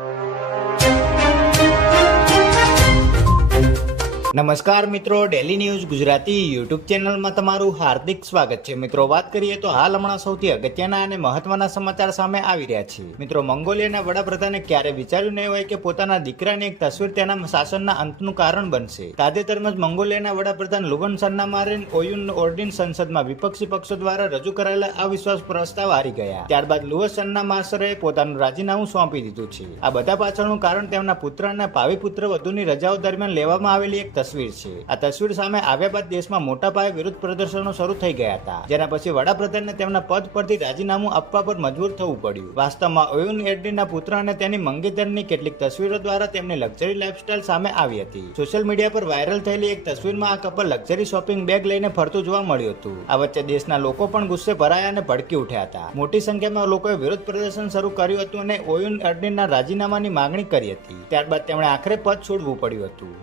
you. નમસ્કાર મિત્રો daily news Gujarati YouTube ચેનલમાં તમારું હાર્દિક સ્વાગત છે. મિત્રો, વાત કરીએ તો હાલ હમણાં સૌથી અગત્યના અને મહત્વના સમાચાર સામે આવી રહ્યા છે. મિત્રો, મંગોલિયાના વડાપ્રધાને ક્યારે વિચાર્યું નહીં હોય કે પોતાના દીકરાની એક તસવીર તેના શાસનના અંતનું કારણ બનશે? તાજેતરમાં જ મંગોલિયાના વડાપ્રધાન લુબન સન્નામારેન ઓયુન ઓર્ડિન સંસદમાં વિપક્ષી પક્ષો દ્વારા રજૂ કરાયેલા અવિશ્વાસ પ્રસ્તાવ હારી ગયા. ત્યારબાદ લુવસ સન્ના માસરે પોતાનું રાજીનામું સોંપી દીધું છે. આ બધા પાછળનું કારણ તેમના પુત્ર અને ભાવિ પુત્ર વધુની રજાઓ દરમિયાન લેવામાં આવેલી એક તસવીર છે. આ તસવીર સામે આવ્યા બાદ દેશમાં મોટા પાયે વિરોધ પ્રદર્શનો શરૂ થઈ ગયા હતા, જેના પછી વડાપ્રધાનને તેમના પદ પરથી રાજીનામું આપવા પર મજબૂર થવું પડ્યું. વાસ્તવમાં ઓયુન એડનીના પુત્ર અને તેની મંગેતરની કેટલીક તસવીરો દ્વારા તેમની લક્ઝરી લાઇફસ્ટાઇલ સામે આવી હતી. સોશિયલ મીડિયા પર વાયરલ થયેલી એક તસવીરમાં આ કપલ લક્ઝરી શોપિંગ બેગ લઈને ફરતું જોવા મળ્યું હતું. આ વચ્ચે દેશના લોકો પણ ગુસ્સે ભરાયા અને ભડકી ઉઠ્યા હતા. મોટી સંખ્યામાં લોકોએ વિરોધ પ્રદર્શન શરૂ કર્યું હતું અને ઓયુન એડનીના રાજીનામાની માંગણી કરી હતી. ત્યારબાદ તેમણે આખરે પદ છોડવું પડ્યું હતું.